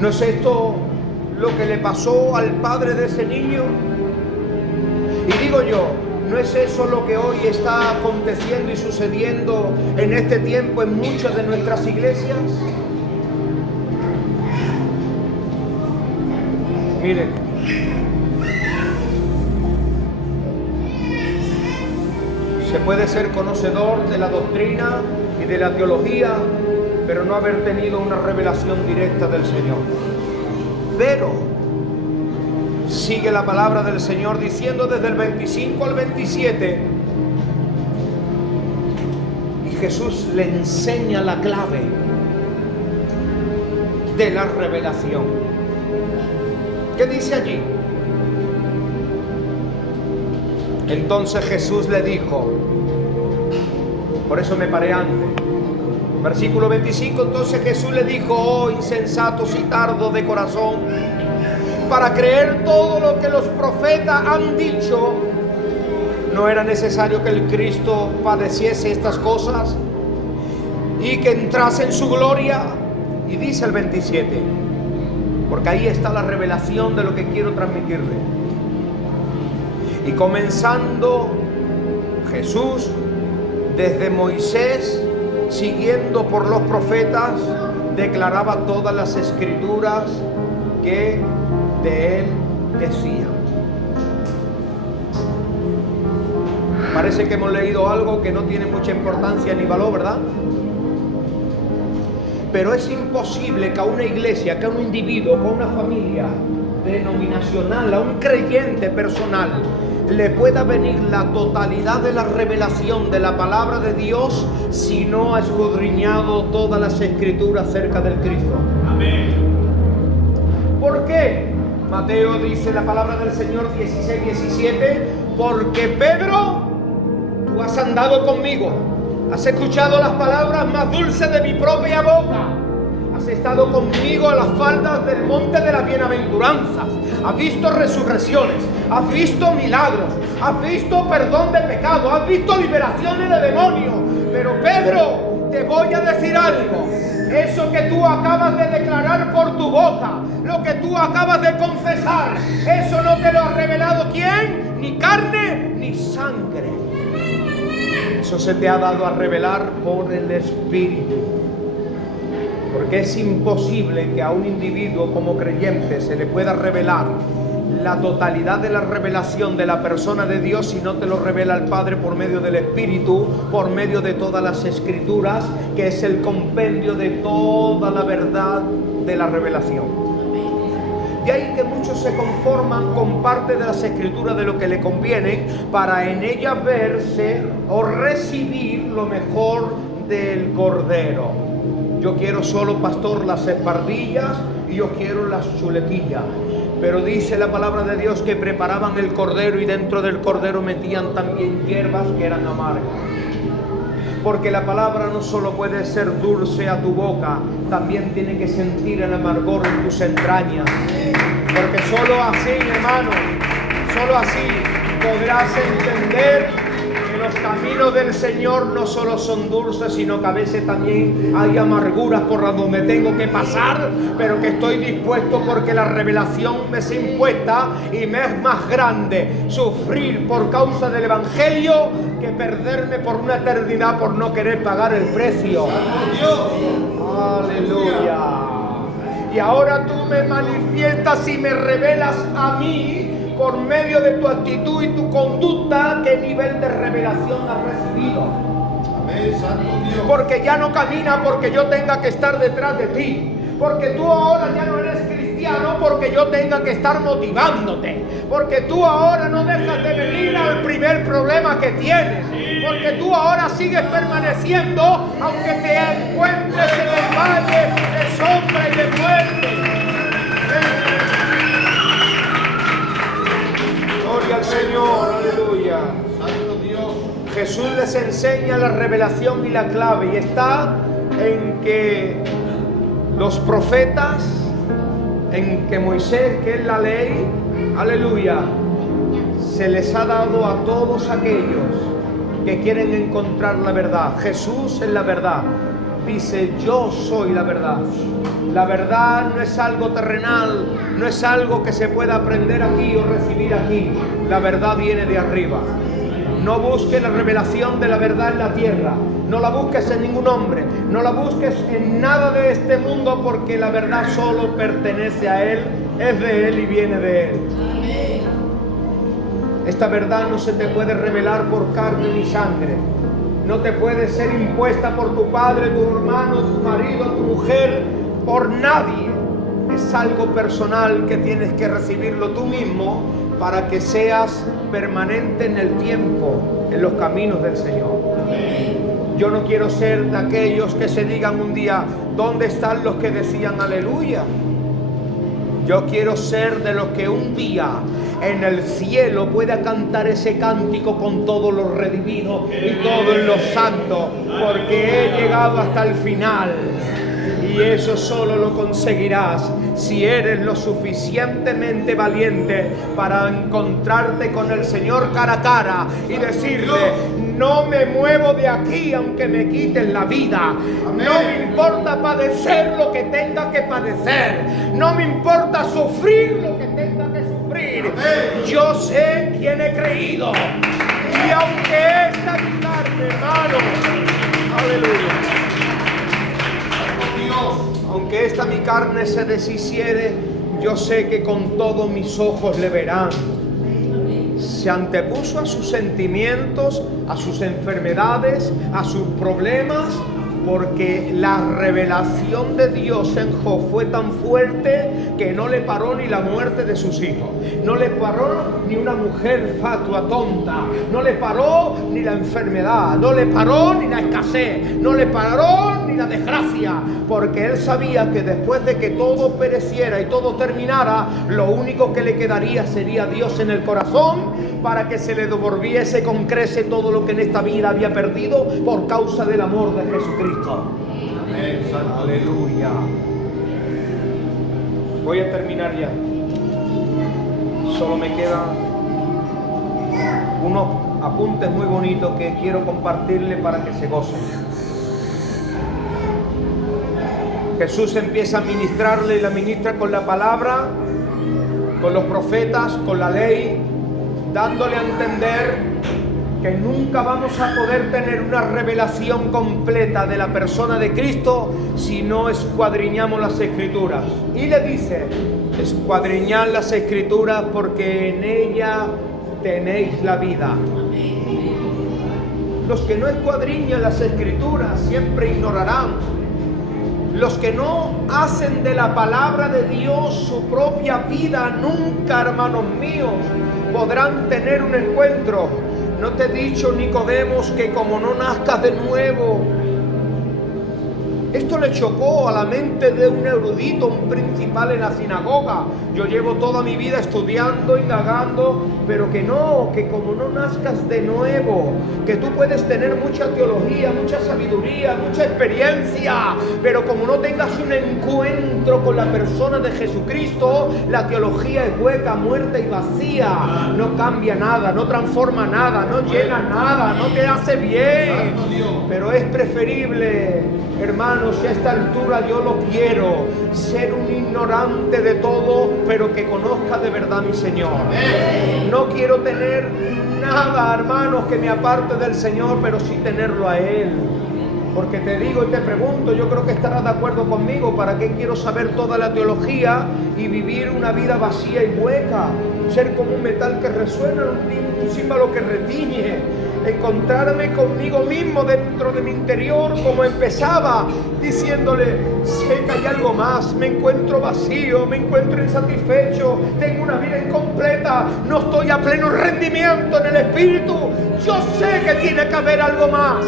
¿No es esto lo que le pasó al padre de ese niño? Y digo yo, ¿no es eso lo que hoy está aconteciendo y sucediendo en este tiempo en muchas de nuestras iglesias? Miren, se puede ser conocedor de la doctrina y de la teología, pero no haber tenido una revelación directa del Señor. Pero sigue la palabra del Señor diciendo desde el 25 al 27, y Jesús le enseña la clave de la revelación. ¿Qué dice allí? Entonces Jesús le dijo, por eso me paré antes, versículo 25, entonces Jesús le dijo, oh insensatos y tardos de corazón, para creer todo lo que los profetas han dicho, ¿no era necesario que el Cristo padeciese estas cosas y que entrase en su gloria? Y dice el 27, porque ahí está la revelación de lo que quiero transmitirle. Y comenzando Jesús desde Moisés, siguiendo por los profetas, declaraba todas las escrituras que de él decían. Parece que hemos leído algo que no tiene mucha importancia ni valor, ¿verdad? Pero es imposible que a una iglesia, que a un individuo, que a una familia denominacional, a un creyente personal, le pueda venir la totalidad de la revelación de la palabra de Dios si no ha escudriñado todas las escrituras acerca del Cristo. Amén. ¿Por qué? Mateo dice la palabra del Señor 16:17, porque Pedro, tú has andado conmigo, has escuchado las palabras más dulces de mi propia boca, has estado conmigo a las faldas del monte de las bienaventuranzas, has visto resurrecciones, has visto milagros, has visto perdón de pecado, has visto liberaciones de demonios. Pero Pedro, te voy a decir algo, eso que tú acabas de declarar por tu boca, lo que tú acabas de confesar, eso no te lo ha revelado ¿quién? Ni carne ni sangre. Eso se te ha dado a revelar por el Espíritu. Porque es imposible que a un individuo como creyente se le pueda revelar la totalidad de la revelación de la persona de Dios si no te lo revela el Padre por medio del Espíritu, por medio de todas las Escrituras, que es el compendio de toda la verdad de la revelación. De ahí que muchos se conforman con parte de las Escrituras de lo que le conviene para en ellas verse o recibir lo mejor del Cordero. Yo quiero solo, pastor, las espardillas y yo quiero las chuletillas. Pero dice la palabra de Dios que preparaban el cordero y dentro del cordero metían también hierbas que eran amargas. Porque la palabra no solo puede ser dulce a tu boca, también tiene que sentir el amargor en tus entrañas. Porque solo así, hermano, solo así podrás entender que los caminos del Señor no solo son dulces, sino que a veces también hay amarguras por las donde tengo que pasar, pero que estoy dispuesto porque la revelación me es impuesta y me es más grande sufrir por causa del Evangelio que perderme por una eternidad por no querer pagar el precio. Aleluya. Y ahora tú me manifiestas y me revelas a mí por medio de tu actitud y tu conducta qué nivel de revelación has recibido. Amén, Santo Dios. Porque ya no camina porque yo tenga que estar detrás de ti. Porque tú ahora ya no eres cristiano porque yo tenga que estar motivándote. Porque tú ahora no dejas de venir al primer problema que tienes. Porque tú ahora sigues permaneciendo aunque te encuentres en el valle de sombra y de muerte. Gloria al Señor, aleluya. Santo Dios. Jesús les enseña la revelación y la clave, y está en que los profetas, en que Moisés, que es la ley, aleluya, se les ha dado a todos aquellos que quieren encontrar la verdad. Jesús es la verdad. Dice, yo soy la verdad. La verdad no es algo terrenal, no es algo que se pueda aprender aquí o recibir aquí. La verdad viene de arriba. No busques la revelación de la verdad en la tierra. No la busques en ningún hombre. No la busques en nada de este mundo, porque la verdad solo pertenece a Él, es de Él y viene de Él. Esta verdad no se te puede revelar por carne ni sangre. No te puede ser impuesta por tu padre, tu hermano, tu marido, tu mujer, por nadie. Es algo personal que tienes que recibirlo tú mismo para que seas permanente en el tiempo, en los caminos del Señor. Yo no quiero ser de aquellos que se digan un día, ¿dónde están los que decían aleluya? Yo quiero ser de los que un día en el cielo pueda cantar ese cántico con todos los redimidos y todos los santos, porque he llegado hasta el final. Y eso solo lo conseguirás si eres lo suficientemente valiente para encontrarte con el Señor cara a cara y decirle, no me muevo de aquí aunque me quiten la vida. Amén. No me importa padecer lo que tenga que padecer. No me importa sufrir lo que tenga que sufrir. Amén. Yo sé quién he creído. Y aunque esta mi carne, hermano, aleluya, aunque esta mi carne se deshiciere, yo sé que con todos mis ojos le verán. Se antepuso a sus sentimientos, a sus enfermedades, a sus problemas, porque la revelación de Dios en Job fue tan fuerte que no le paró ni la muerte de sus hijos, no le paró ni una mujer fatua tonta, no le paró ni la enfermedad, no le paró ni la escasez, no le paró ni la desgracia, porque él sabía que después de que todo pereciera y todo terminara, lo único que le quedaría sería Dios en el corazón, para que se le devolviese con creces todo lo que en esta vida había perdido por causa del amor de Jesucristo. Amén, santo. Aleluya. Voy a terminar ya. Solo me quedan unos apuntes muy bonitos que quiero compartirle para que se gocen. Jesús empieza a ministrarle y la ministra con la palabra, con los profetas, con la ley, dándole a entender que nunca vamos a poder tener una revelación completa de la persona de Cristo si no escuadriñamos las Escrituras. Y le dice, escuadriñad las Escrituras porque en ella tenéis la vida. Los que no escuadriñan las Escrituras siempre ignorarán. Los que no hacen de la palabra de Dios su propia vida, nunca, hermanos míos, podrán tener un encuentro. ¿No te he dicho, Nicodemos, que como no nazcas de nuevo? Esto le chocó a la mente de un erudito, un principal en la sinagoga. Yo llevo toda mi vida estudiando, indagando, pero que como no nazcas de nuevo, que tú puedes tener mucha teología, mucha sabiduría, mucha experiencia, pero como no tengas un encuentro con la persona de Jesucristo, la teología es hueca, muerta y vacía. No cambia nada, no transforma nada, no llena nada, no te hace bien. Pero es preferible, hermanos, si a esta altura yo lo quiero, ser un ignorante de todo, pero que conozca de verdad a mi Señor. No quiero tener nada, hermanos, que me aparte del Señor, pero sí tenerlo a Él. Porque te digo y te pregunto, yo creo que estarás de acuerdo conmigo, ¿para qué quiero saber toda la teología y vivir una vida vacía y hueca? Ser como un metal que resuena, un címbalo que retiñe. Encontrarme conmigo mismo dentro de mi interior como empezaba, diciéndole, sé que hay algo más, me encuentro vacío, me encuentro insatisfecho, tengo una vida incompleta, no estoy a pleno rendimiento en el Espíritu, yo sé que tiene que haber algo más.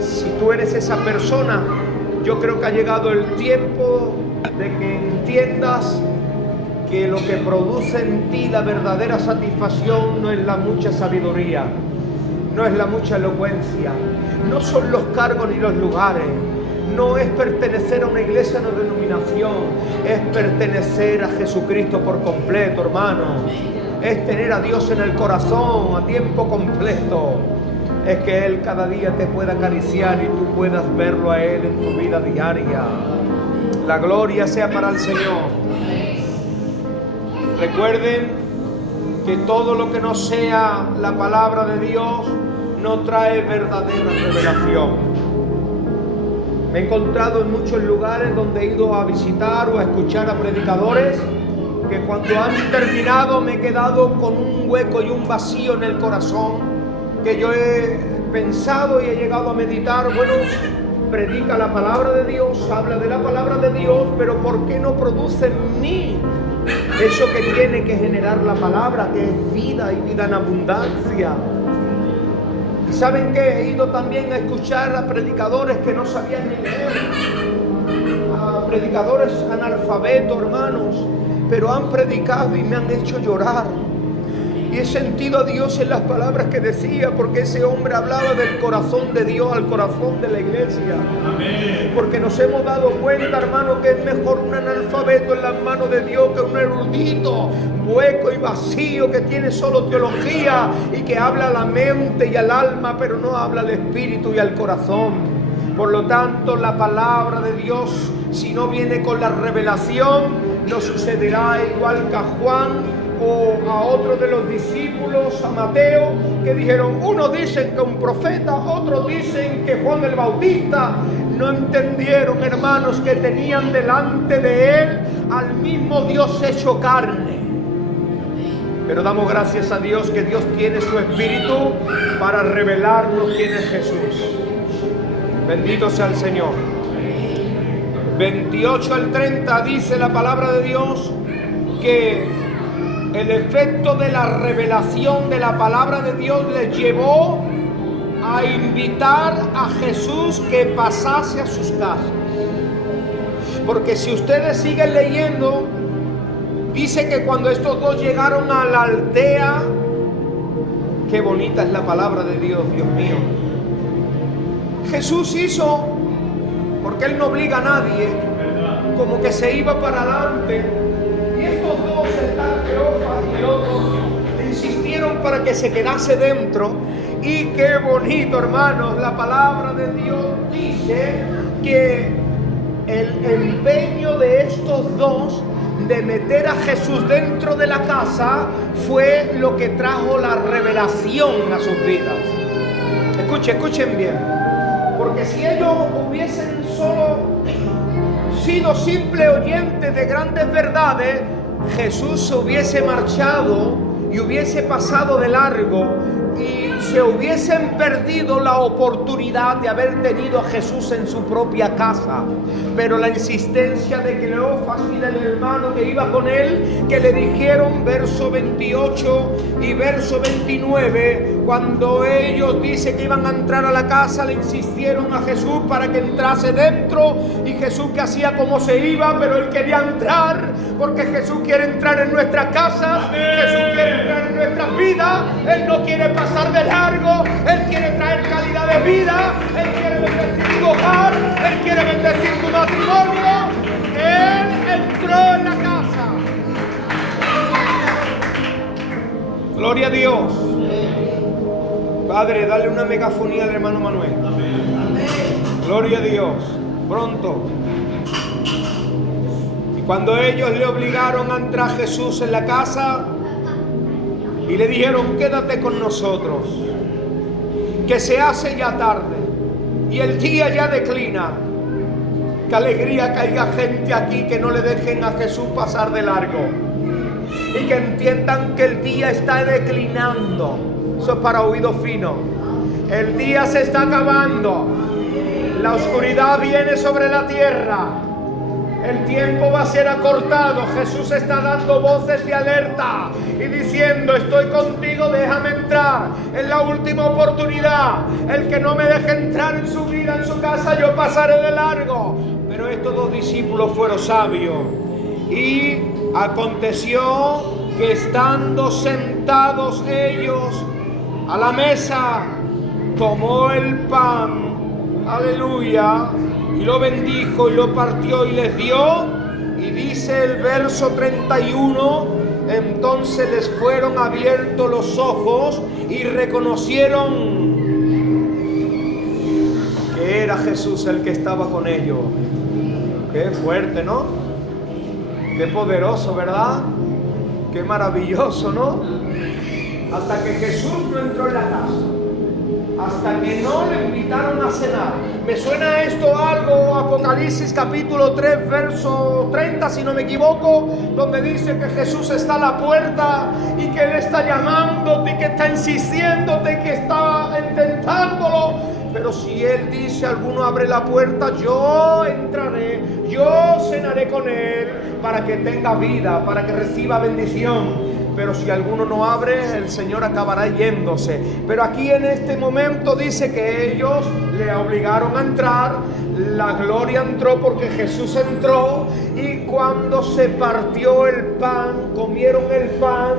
Si tú eres esa persona, yo creo que ha llegado el tiempo de que entiendas que lo que produce en ti la verdadera satisfacción no es la mucha sabiduría, no es la mucha elocuencia, no son los cargos ni los lugares, no es pertenecer a una iglesia o una denominación, es pertenecer a Jesucristo por completo, hermano. Es tener a Dios en el corazón a tiempo completo. Es que Él cada día te pueda acariciar y tú puedas verlo a Él en tu vida diaria. La gloria sea para el Señor. Recuerden que todo lo que no sea la palabra de Dios no trae verdadera revelación. Me he encontrado en muchos lugares donde he ido a visitar o a escuchar a predicadores que cuando han terminado me he quedado con un hueco y un vacío en el corazón, que yo he pensado y he llegado a meditar, bueno, predica la palabra de Dios, habla de la palabra de Dios, pero ¿por qué no produce en mí eso que tiene que generar la palabra, que es vida y vida en abundancia? ¿Y saben qué? He ido también a escuchar a predicadores que no sabían ni leer, a predicadores analfabetos, hermanos, pero han predicado y me han hecho llorar. Y he sentido a Dios en las palabras que decía, porque ese hombre hablaba del corazón de Dios al corazón de la iglesia. Amén. Porque nos hemos dado cuenta, hermano, que es mejor un analfabeto en las manos de Dios que un erudito, hueco y vacío, que tiene solo teología y que habla a la mente y al alma, pero no habla al espíritu y al corazón. Por lo tanto, la palabra de Dios, si no viene con la revelación, nos sucederá igual que a Juan o a otro de los discípulos, a Mateo, que dijeron, unos dicen que un profeta, otros dicen que Juan el Bautista. No entendieron, hermanos, que tenían delante de él al mismo Dios hecho carne. Pero damos gracias a Dios que Dios tiene su Espíritu para revelarnos quién es Jesús. Bendito sea el Señor. 28 al 30 dice la palabra de Dios que el efecto de la revelación de la palabra de Dios les llevó a invitar a Jesús que pasase a sus casas. Porque si ustedes siguen leyendo, dice que cuando estos dos llegaron a la aldea, qué bonita es la palabra de Dios, Dios mío. Jesús hizo, porque Él no obliga a nadie, como que se iba para adelante. Y estos dos, el tal Cleofas y el otro, insistieron para que se quedase dentro. Y qué bonito, hermanos, la palabra de Dios dice que el empeño de estos dos de meter a Jesús dentro de la casa fue lo que trajo la revelación a sus vidas. Escuchen bien, porque si ellos hubiesen solo sido simples oyentes de grandes verdades, Jesús se hubiese marchado y hubiese pasado de largo y se hubiesen perdido la oportunidad de haber tenido a Jesús en su propia casa. Pero la insistencia de Cleofas y del hermano que iba con él, que le dijeron, verso 28 y verso 29, cuando ellos dicen que iban a entrar a la casa, le insistieron a Jesús para que entrase dentro, y Jesús que hacía como se iba, pero él quería entrar, porque Jesús quiere entrar en nuestras casas. ¡Amén! Jesús quiere entrar en nuestras vidas. Él no quiere pasar de largo. Él quiere traer calidad de vida. Él quiere bendecir tu hogar. Él quiere bendecir tu matrimonio. Él entró en la casa. Gloria a Dios. Padre, dale una megafonía al hermano Manuel. Gloria a Dios. Pronto. Cuando ellos le obligaron a entrar a Jesús en la casa y le dijeron, quédate con nosotros, que se hace ya tarde y el día ya declina. Qué alegría que haya gente aquí que no le dejen a Jesús pasar de largo y que entiendan que el día está declinando. Eso es para oído fino. El día se está acabando. La oscuridad viene sobre la tierra. El tiempo va a ser acortado. Jesús está dando voces de alerta y diciendo, estoy contigo, déjame entrar. Es la última oportunidad. El que no me deje entrar en su vida, en su casa, yo pasaré de largo. Pero estos dos discípulos fueron sabios. Y aconteció que estando sentados ellos a la mesa, tomó el pan, aleluya, y lo bendijo y lo partió y les dio. Y dice el verso 31, entonces les fueron abiertos los ojos y reconocieron que era Jesús el que estaba con ellos. Qué fuerte, ¿no? Qué poderoso, ¿verdad? Qué maravilloso, ¿no? Hasta que Jesús no entró en la casa, hasta que no le invitaron a cenar. Me suena esto algo, Apocalipsis capítulo 3, verso 30, si no me equivoco, donde dice que Jesús está a la puerta y que Él está llamándote, que está insistiéndote, que está intentándolo. Pero si Él dice, alguno abre la puerta, yo entraré, yo cenaré con Él, para que tenga vida, para que reciba bendición. Pero si alguno no abre, el Señor acabará yéndose. Pero aquí en este momento dice que ellos le obligaron a entrar. La gloria entró porque Jesús entró. Y cuando se partió el pan, comieron el pan,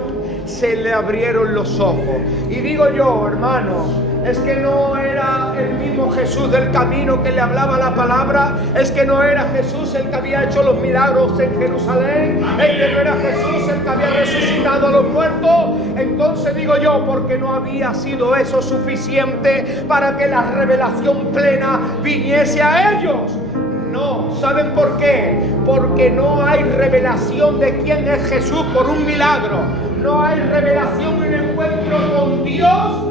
se le abrieron los ojos. Y digo yo, hermanos, es que no era el mismo Jesús del camino que le hablaba la palabra. Es que no era Jesús el que había hecho los milagros en Jerusalén. Es que no era Jesús el que había resucitado a los muertos. Entonces digo yo, porque no había sido eso suficiente para que la revelación plena viniese a ellos. No, ¿saben por qué? Porque no hay revelación de quién es Jesús por un milagro. No hay revelación en el encuentro con Dios.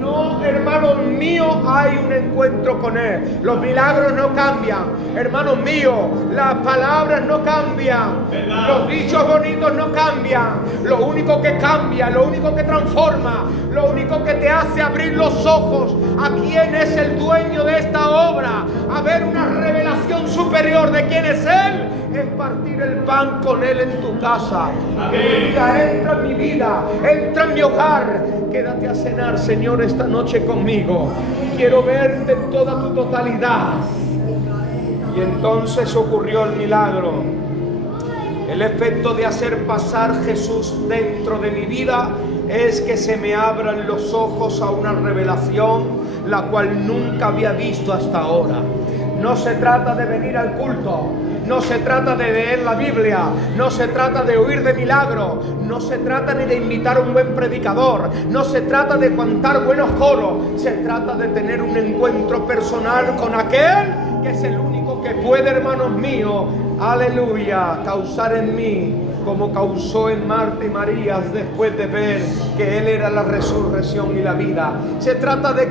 No, hermanos míos, hay un encuentro con Él. Los milagros no cambian, hermanos míos. Las palabras no cambian, los dichos bonitos no cambian. Lo único que cambia, lo único que transforma, lo único que te hace abrir los ojos a quién es el dueño de esta obra, a ver una revelación superior de quién es Él, es partir el pan con Él en tu casa. Que diga, entra en mi vida, entra en mi hogar. Quédate a cenar, Señor, esta noche conmigo. Quiero verte en toda tu totalidad. Y entonces ocurrió el milagro. El efecto de hacer pasar Jesús dentro de mi vida es que se me abran los ojos a una revelación la cual nunca había visto hasta ahora. No se trata de venir al culto, no se trata de leer la Biblia, no se trata de oír de milagros, no se trata ni de invitar a un buen predicador, no se trata de cantar buenos coros, se trata de tener un encuentro personal con aquel que es el único poderoso que puede, hermanos míos, aleluya, causar en mí como causó en Marta y María después de ver que Él era la resurrección y la vida. Se trata de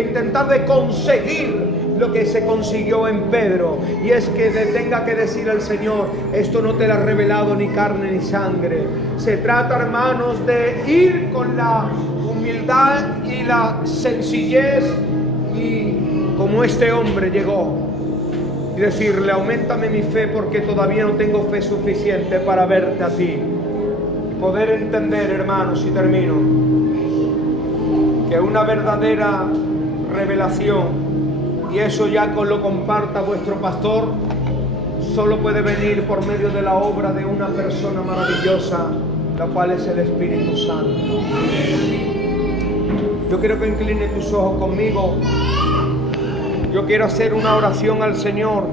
intentar de conseguir lo que se consiguió en Pedro, y es que le tenga que decir al Señor: esto no te lo ha revelado ni carne ni sangre. Se trata, hermanos, de ir con la humildad y la sencillez, y como este hombre llegó, y decirle: auméntame mi fe porque todavía no tengo fe suficiente para verte a ti. Y poder entender, hermanos, y termino, que una verdadera revelación, y eso ya lo comparta vuestro pastor, solo puede venir por medio de la obra de una persona maravillosa, la cual es el Espíritu Santo. Yo quiero que incline tus ojos conmigo. Yo quiero hacer una oración al Señor.